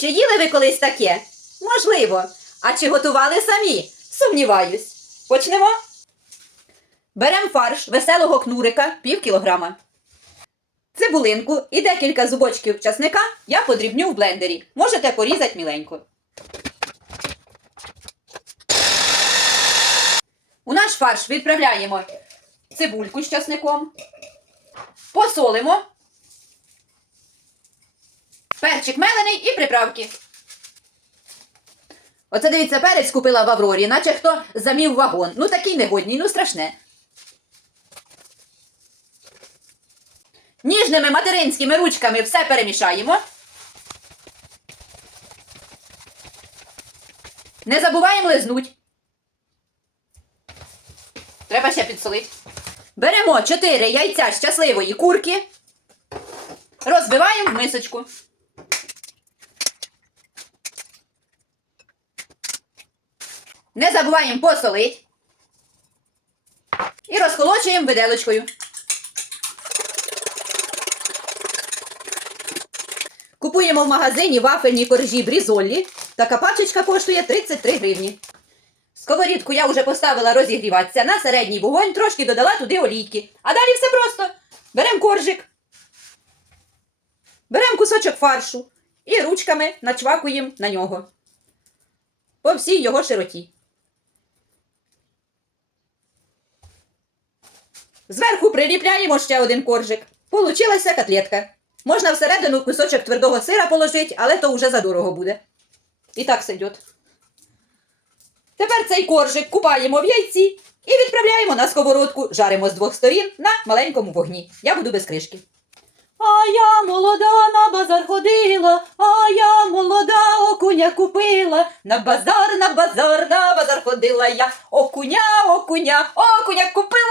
Чи їли ви колись таке? Можливо. А чи готували самі? Сумніваюсь. Почнемо. Беремо фарш веселого кнурика пів кілограма. Цибулинку і декілька зубочків часника я подрібню в блендері. Можете порізати міленько. У наш фарш відправляємо цибульку з часником, посолимо, перчик мелений і приправки. Оце дивіться, перець купила в Аврорі, наче хто замів вагон. Ну такий негодній, ну страшне. Ніжними материнськими ручками все перемішаємо. Не забуваємо лизнуть. Треба ще підсолити. Беремо 4 яйця щасливої курки. Розбиваємо в мисочку. Не забуваємо посолити. І розколочуємо виделочкою. Купуємо в магазині вафельні коржі брізоллі. Така пачечка коштує 33 гривні. Сковорідку я вже поставила розігріватися на середній вогонь, трошки додала туди олійки. А далі все просто. Беремо коржик, беремо кусочок фаршу і ручками начвакуємо на нього. По всій його широті. Зверху приліпляємо ще один коржик. Получилася котлетка. Можна всередину кусочок твердого сира положити, але то вже задорого буде. І так сойдет. Тепер цей коржик купаємо в яйці і відправляємо на сковородку. Жаримо з двох сторін на маленькому вогні. Я буду без кришки. А я молода на базар ходила, а я молода окуня купила. На базар, на базар, на базар ходила я. Окуня, окуня, окуня купила.